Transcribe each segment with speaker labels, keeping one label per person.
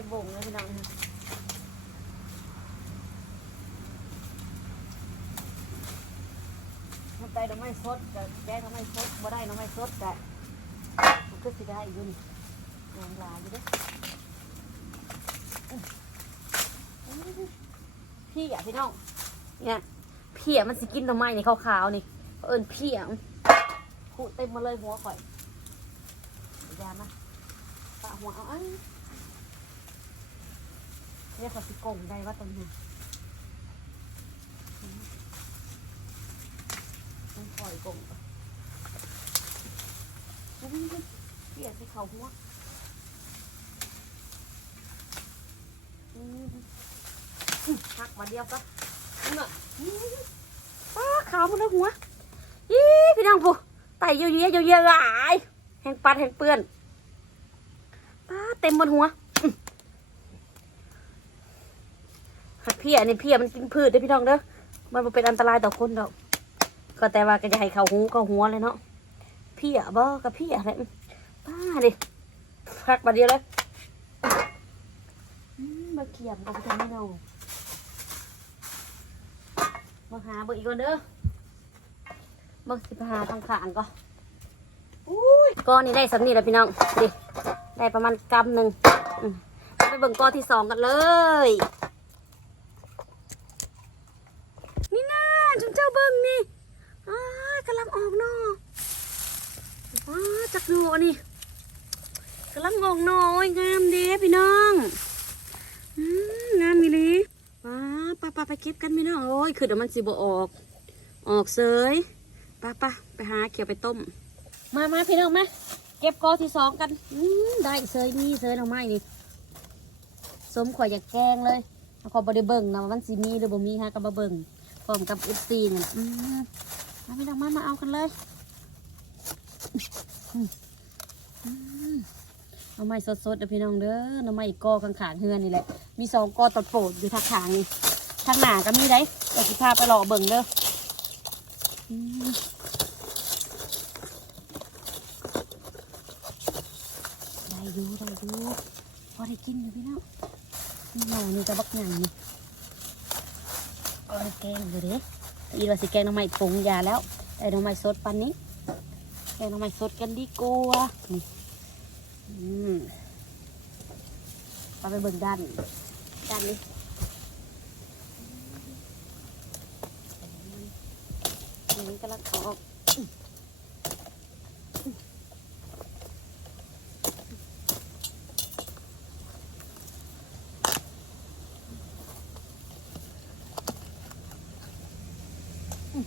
Speaker 1: อยบ่งเลยพี่น้องนะมันไปน้ำไม้สดกับแกงน้ำไม้สดบ่ได้น้ำไม้สดกะมันก็สิได้อยู่นี่แรงลายอยู่เด้ออื้อพี่อะพี่น้องเนี่ยพี่อะมันสิกินหน่อไม้นี่ขาวๆนี่เขาเอิญพี่อะขุเต็มมาเลยหัวข่อยยามาปะหัวเอาอัน เนี่ยเขาสิกงได้ว่าตรงนี้ต้องปล่อยกงอุ้ยเปียกที่เขาหัวหักมาเดียวซะนี่น่ะอืมป้าขาวหมดเลยหัวยี่พี่น้องผู้ไต่เยอะๆเยอะๆหลายแห้งปัดแห้งเปื้อนป้าเต็มบนหัวอืมหัก เพี้ยนี่เพี้ยมันกินพืชเด้พี่น้องเด้อมันเป็นอันตรายต่อคนดอกก็แต่ว่าก็จะให้เขาหูเขาหัวเลยเนาะเพี้ยบ่กับเพี้ยอะไรป้าดิพักมาเดียวเลยมาเขียมกับพี่ทำให้เรามาหาเบอร์อีกคนเด้อมาสิไปหาทางขางก็อุ้ยก้อนนี้ได้สำนีแล้วพี่น้องดิได้ประมาณกำหนึ่งไปเบิ่งก้อนที่สองกันเลย นี่นะ จุนเจ้าเบิ่งนี่อ้ากำลังออกนอว้าจากหนอนี่กำลังออกนอโอ้ยงามเด้พี่น้องอืมงามมีลีว้าป้าป้าไปเก็บกันพี่น้องโอ้ยคือเดี๋ยวมันสิบออก ออกเสยป้าป้าไปหาเขียวไปต้ม มามาพี่น้องมาเก็บกอที่สองกันอืได้เสยนี่เสยหน่อไม้นี่สมข่อยอยากแกงเลยเอาขอบ่ได้เบิ่งนะว่ามันสิมีหรือบ่มีฮะก็บ่เบิ่ง ร้อมกับเอฟซีเนี่ยอืมมาพี่น้องมามาเอากันเลยอืมอืมเอาไม้สดๆเด้อพี่น้องเด้อหน้ำไม้กอข้างๆเฮือนนี่แหละ มีสองกอตัดโปรดอยู่ทางขางนี่ทางหนาก็มีได้เดี๋ยวสิพาไปหล่อเบิ่งเด้อได้อยู่ได้อยู่พอได้กินอยู่พี่น้องนี่หน่อนี่จะบักหนังนี่เอาไป แกงอยู่เด้อีว่าสิแกงน้ำไม้ปรุงยาแล้วแต่หน้ำไม้สดปันนี้แกงน้ำไม้สดกันดีกว่านี่อืมเอาไปเบิ่งด้านด้านนี้นี่กำลังออก อืม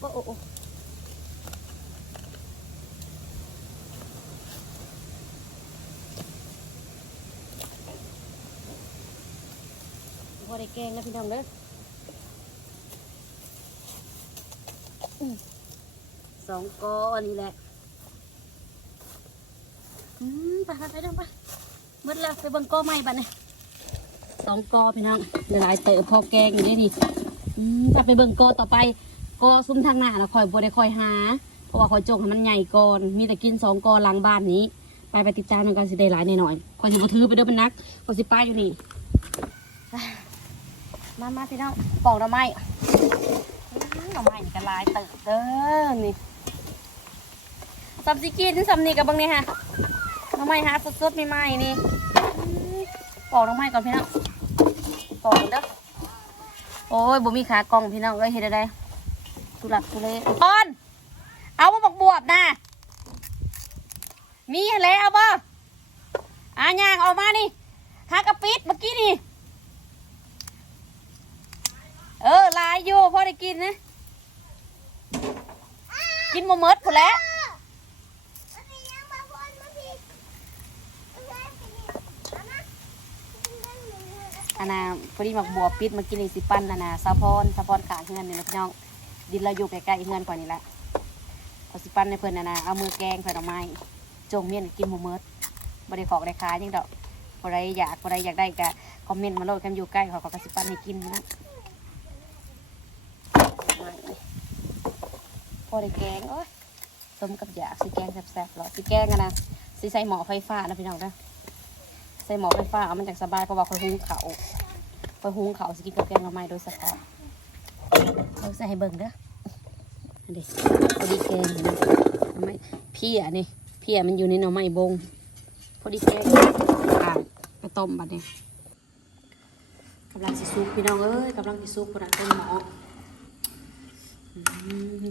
Speaker 1: โอ้โอ้โอ้พอได้แกงแล้วพี่น้องเด้ออืมสองก้อนนี่แหละอืมไปไปไปเด้อไปหมดแล้วไปเบิ่งก้อใหม่บัดนี้ สองกอพี่น้องหลายเต๋อพอแกงอยู่ได้นี่อืมถ้าไปเบิ่งกอต่อไปกอซุ้มทางหน้านะคอยบัวได้คอยหา เพราะว่าคอยจงให้มันใหญ่ก่อนมีแต่กินสองกอหลังบ้านนี้ ไปไปติดตามมันกันสิได้หลายหน่อยคอยสิบ่ถือไปเด้อเป็นนักคอยสิป้ายอยู่นี่มามาพี่น้องปอกหน่อไม้อื้อหน่อไม้นี่ก็หลายเติบเด้อนี่สับสิกินสับนี่กับบังนี่ฮะหน่อไม้หาสดๆใหม่ๆนี่ปอกหน่อไม้ก่อนพี่น้อง ปอกเด้อโอ้ยบ่มีขากองพี่น้องเอ้ยเฮ็ดได้ทุลักทุเลออนเอาบ่บักบวบนะมีแล้วเอาบ่อะย่างออกมานี่หากระปิดเมื่อกี้นี่เออลายอยู่พอได้กินนะกินหมมดผุนแล้ว อันน่ะพอดีหมักบัวปิดมากินอีกสิปันอันน่ะซาพอนซาพอนขาเฮือนนี่นะพี่น้อง ดินเราอยู่ใกล้ๆเฮือนกว่านี้ละพอสิปันในเพิ่นอันน่ะเอามือแกงเพิ่นเอาไม้จงเมียนกินหมูมดบ่ได้ขอกได้ขายยังดอกบ่ได้อยากบ่ได้อยากได้ก็คอมเมนต์มาโลดกันอยู่ใกล้เขาก็สิปันให้กินนะพอได้แกงโอ้ยต้มกับยาสิแกงแซ่บๆหรอสิแกงกันนะสิใส่หม้อไฟฟ้านะพี่น้องนะ ใส่หมอไฟฟ้าเอามันจากสบายเพราะว่าคอยหุงเขาวคอยหุงเขาวสกินกับแกงละไม้โดยเฉพาะเราใส่ให้เบิ่งเด้ออันนี้พอดีแกงนี่นะหน่อไม้เพียนี่เพียมันอยู่ในหน่อไม้บงพอดีแกงอ่างไปต้มบัดนี้กำลังสิซุกพี่น้องเอ้ยกำลังสิซุกคนละเต็มหมออื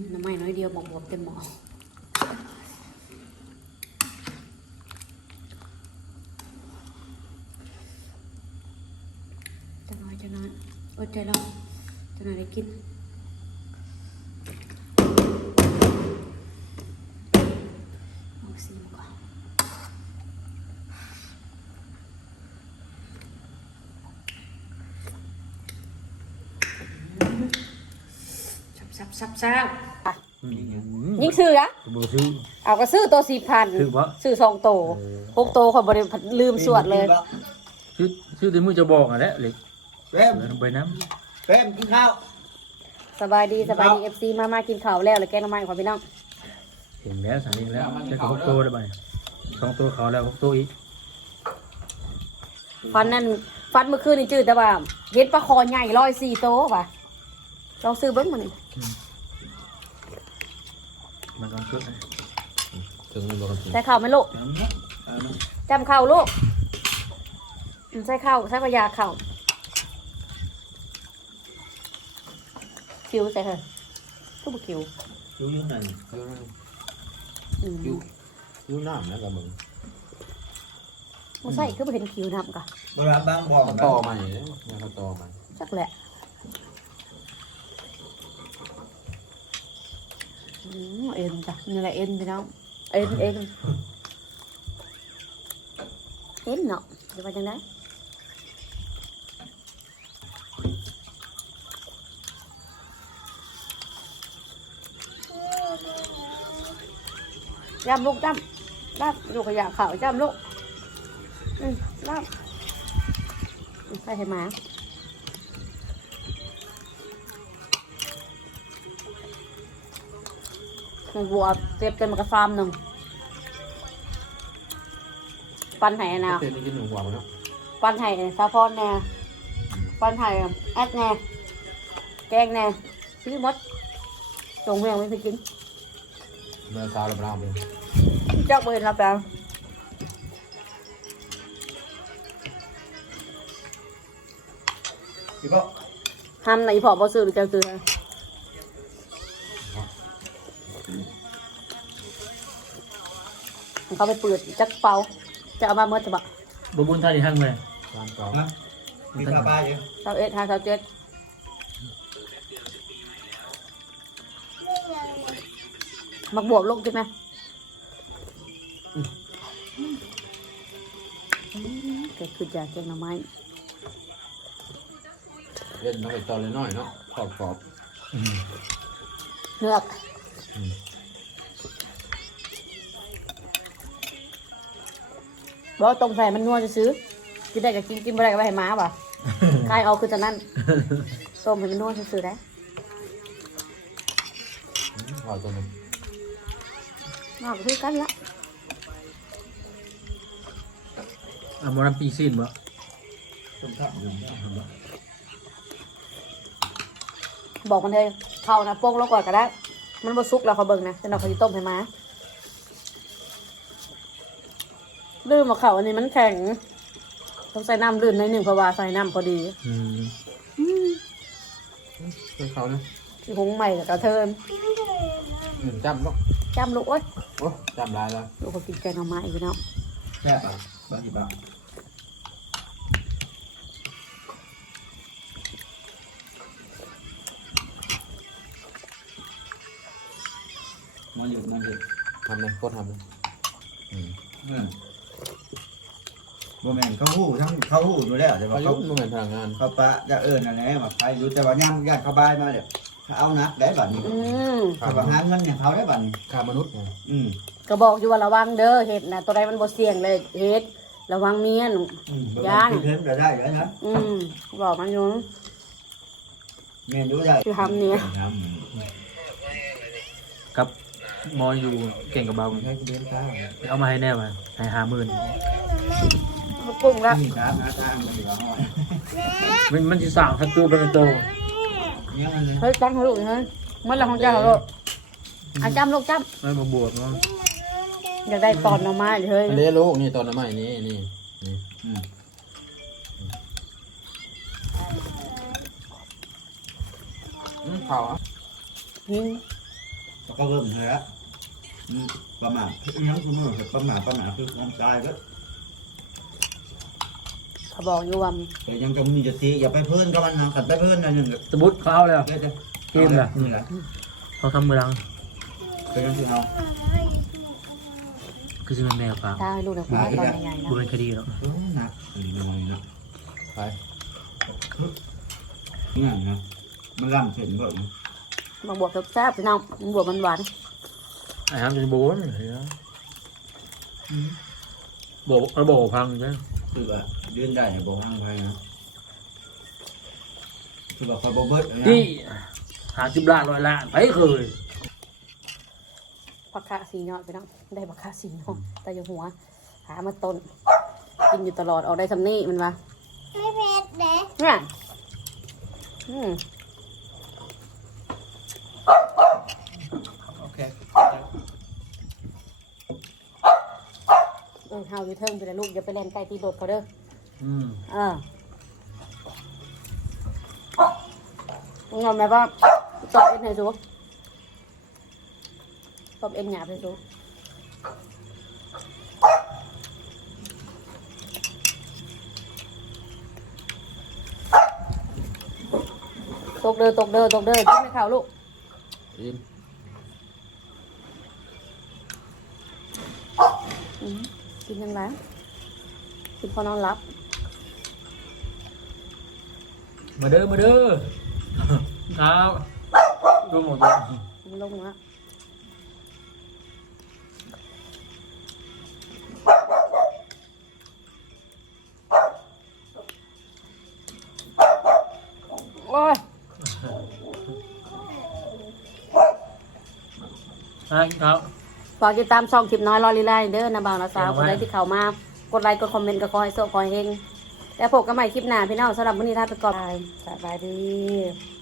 Speaker 1: มหน่อไม้น้อยเดียวบวบๆเต็มหมอ จะน้อยจะน้อยอดใจรอจะน้อยได้กินเอาซีมาก่อนซับซับซับซับอะยิ่งซื้ออะ
Speaker 2: บ่ซื้อ
Speaker 1: เอาก็ซื้อตัวสี่พัน
Speaker 2: ซื้อบ่
Speaker 1: ซื้อสองโตวหกโตวคนบริลืมสวดเลย
Speaker 2: ซื้อซื้อแต่มือจะบอกอะแหละเหล็ก
Speaker 3: เป้ม
Speaker 2: เดินไปน้
Speaker 3: เป้มกินข้าว
Speaker 1: สบายดีสบายดีเอฟซีมามากินข้าวแล้วเลยแกงน้ำมันของพี่น้องำ
Speaker 2: เห็นแล้วสามีแล้วจะกับหกตัวได้ไหมสองตัวเขาแล้วหกตัวอีก
Speaker 1: ฟันนั่นฟันเมื่อคืนนี่จืดแต่ว่าเห็นปลาคอใหญ่ร้อยสี่โตว่ะลองซื้อเบิ้งมาหนึ่ง
Speaker 2: มันต้องชุดนะ
Speaker 3: ถึงมีบอกกัน
Speaker 1: ใส่ข้าวไหมลูกจำข้าวลูกอืมใส่ข้าวใส่กระยาข้าว คิวใส่เถอะทุกคิว
Speaker 3: ยูยูนั่น
Speaker 1: อืม
Speaker 3: ยูยูน้ำนะกับมึง
Speaker 1: มันใส่ก็ไปเห็นคิวนำก่ะ
Speaker 3: เวลาบางบอก
Speaker 4: เขาต่อมาอย่างนี้เนี่ยเขาต่อมา
Speaker 1: จักแหละอืมเอ็นจ้ะนี่แหละเอ็นพี่น้องเอ็นเอ็นเอ็นเนาะเดี๋ยวไปจังได จำลูกจำรับลูกขยะขาวจำลูกอืมรับอืมไปให้หมามันวัวเจ็บเต็มกระฟาร์มหนึ่งปันไห้นะ
Speaker 4: เต้นนี่กินหนูหัวมันเนาะ
Speaker 1: ปันไห้ซาฟอนแน่ปันไห้แอดแน่แกงแน่ซื้อหมดส่งแมวไม่ไปกิน
Speaker 4: เมื่อเช้าเราไปเอาไป
Speaker 1: เจ้าเบิร์นรับแล้ว
Speaker 3: พี่บอก
Speaker 1: ห้ามไหนพอบอซื้อหรือเจ้าซื้อให้เขาไปเปิดจักเป่าจะเอามาเมื่อจะบอก
Speaker 2: บบุญท่าดีห้างเลย
Speaker 4: ตามเก่า
Speaker 3: ฮะมีข้าวปลาอยู่
Speaker 1: เสาเอ็ดห้าเสาเจ็ด มักบวบลงใช่ไหมกิดขึ้นจากแกงหน่อไม้
Speaker 4: เล่นต้องไปต่อเลยน้อยเนาะขอบขอบ
Speaker 1: เลือกบอกตรงใส่มันนัวจะซื้อกินได้กับกินกินไม่ได้ก็ไปให้หม้าป่ะใครเอาคือจะนั่นต้มให้มันนัวจะซื้อได้
Speaker 4: ขอตัวนึง
Speaker 1: นอกคือกันละ
Speaker 2: อะมอรัมปีซีนบ่
Speaker 3: ต้มข้าวอยู่
Speaker 1: บอกมันเลยเข้านะโป้งแล้วก่อนก็ได้ มันบ่ซุกแล้วเขาเบิ่งนะจะเอาเขาจะต้มให้หม้าลืมมาเขาอันนี้มันแข็ง ต้องใส่น้ำลื่นในอยหนึ่งเพราะว่าใส่น้ำพอดี
Speaker 2: อืม
Speaker 4: เป็นเขาเนี่ย
Speaker 1: ที่หงใหม่กับกระเทิน
Speaker 4: อืมจำเนาะ
Speaker 1: จำลูกโอ้ย
Speaker 4: โอ้จำลายแล้ว
Speaker 1: ลูกเขากินแกงหน่อไม้อีกแล้ว
Speaker 3: แซ่บอะบางทีบ้างมาอยู่นั่นสิ
Speaker 4: ทำเลยโคตรทำเลยอืม
Speaker 3: เออบ่แม่นเขาหู้ทั้งเขาหู้อยู่แล้วแต่
Speaker 4: เขา
Speaker 3: ว่า
Speaker 4: ยุ่
Speaker 3: เขา
Speaker 4: งเหมือนพลังงาน
Speaker 3: เขาปะจะเอิญอะไรมาใครอยู่แต่ว่าย่ำย่านเขาบายมาเดี๋ยว เขาเอานักได้บัดนี้
Speaker 1: อืม
Speaker 3: เขาก็หาเงินอย่างเขาได้บัดนี้
Speaker 4: ค่ามนุษย์ไง
Speaker 3: อืม
Speaker 1: ก็บอกอยู่ว่าระวังเด้อเห็ดนะตัวใดมันบ่เสี่ยงเลยเห็ดระวังเมียน
Speaker 3: อืม
Speaker 1: ย่าง
Speaker 3: คิดเงินก็ได้แล้วนะ
Speaker 1: อืมบอกมันอยู่
Speaker 3: เมนูได้
Speaker 1: คือทำเนี่ย
Speaker 3: ท
Speaker 2: กับมออยู่เก่งกับเบา
Speaker 3: ให้เลี้ยงข้าว
Speaker 2: เอามาให้แน่มาให้หาหมื่น
Speaker 1: ปรุงละ
Speaker 3: นี่ครับอาทางมันเหลือหอย
Speaker 2: มันมันจะสั่งทักตัวเป็นโต
Speaker 3: ยังอันนี้
Speaker 1: เฮ้ยตั้งให้ลูกเฮ้ยมันละของเจ้าลูกอาจำลูกจ
Speaker 2: ไม่มาบวกเนาะำ
Speaker 1: อยากได้ตอนหน่อไม้เลยเฮ้ย
Speaker 4: อันนี้ลูกนี่ตอนน้ำใหม่นี่นี่นี่
Speaker 3: อืม
Speaker 4: อืมเผาอะ
Speaker 1: ยิง
Speaker 3: แล้วก็เริ่มเลยละอืมประมาทยังคือมือประมาทประมาทคือความตายก็
Speaker 1: เขาบอกอยู่ว่า
Speaker 3: แต่ยังจะมีจะตีอย่าไปเพิ่นกับมันนะขัดไปเพิ่นนะยัง
Speaker 2: สมมุติเขาเอาแล้ว
Speaker 3: เดี๋ยวจะ
Speaker 2: เกมล่ะ
Speaker 3: นี่แหละ
Speaker 2: เขาทำมือลัง
Speaker 3: เป็นยังที่เอา
Speaker 2: คือจะเป็นแมวฟ้า
Speaker 1: ถ้าให้ลูกนะคุณตอนใหญ่ๆนะ
Speaker 2: กูเป็นคดีแล้ว
Speaker 3: โอ้หนักนี่น้อยนะ
Speaker 4: ไป
Speaker 3: นี่นะมันล่ำเส้นก็อีก
Speaker 1: มาบวกแซ่บๆพี่น้องมันบวกมันหวาน
Speaker 2: ไอ้ฮัมจะโบนเฮ้ยโบกระโบกพังใช่
Speaker 3: คือว่าเดินได้เนี่ยบอกห้างไปนะคือว่าคอยบอกเบิดนะ
Speaker 2: ที่หาสิบล้านร้อยล้านไปเคย
Speaker 1: ผักคะสีเนาะพี่น้องได้ผักคะสีเนาะแต่อยู่หัว หามาต้นกินอยู่ตลอดเอาได้ทำนี่มันวะ
Speaker 5: ไม่เผ็ดเด้
Speaker 1: เนี่ยอืม
Speaker 2: โอเค
Speaker 1: เออเฮาอยู่เทิงไปเลยลูกอย่าไปเล่นไก่ตีโดเขาเด้อ
Speaker 2: อืม
Speaker 1: เออมึงเอาไหมว่าตบเอ็นให้สูตบเอ็นหยาบให้สูตกเด้อตกเด้อตกเด้อกินไม่ข่าวลูก
Speaker 4: อิน
Speaker 1: อืม กินยังไงกินพอนอนหลับ
Speaker 2: มาเด้อมาเด้อครับดูหมดเลย
Speaker 1: มันลงนะโอ้ย
Speaker 2: ครับ
Speaker 1: ฝากติดตามช่องคลิปน้อยรอลีไลเด้อนะบ่าวนะสาว
Speaker 2: เอา
Speaker 1: ค
Speaker 2: ไว้
Speaker 1: นใดที่เข้ามากดไลค์กดคอมเมนต์ก็ขอให้โชคขอให้เฮงแล้วพบกันใหม่คลิปหน้าพี่น้องสำหรับวันนี้ท่าไปก่อนสบายดี